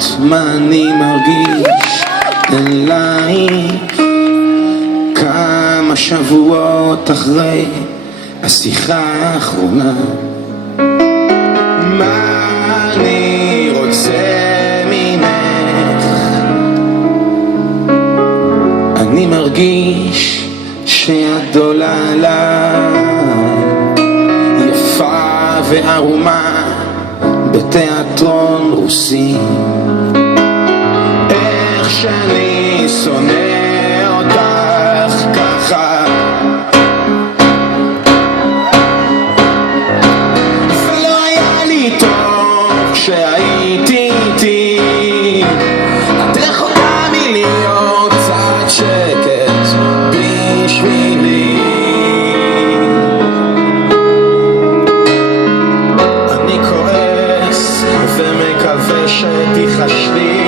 לראות מה אני מרגיש אלייך כמה שבועות אחרי השיחה האחרונה. מה אני רוצה ממך? אני מרגיש שאת עולה עליי, יפה וערומה בתיאטרון רוסי. איך שאני שונא אותך ככה, ולא היה לי טוב כשהייתי איתי. את רחוקה מלהיות קצת שקט בשבילי. אני כועס ומקווה שתחשבי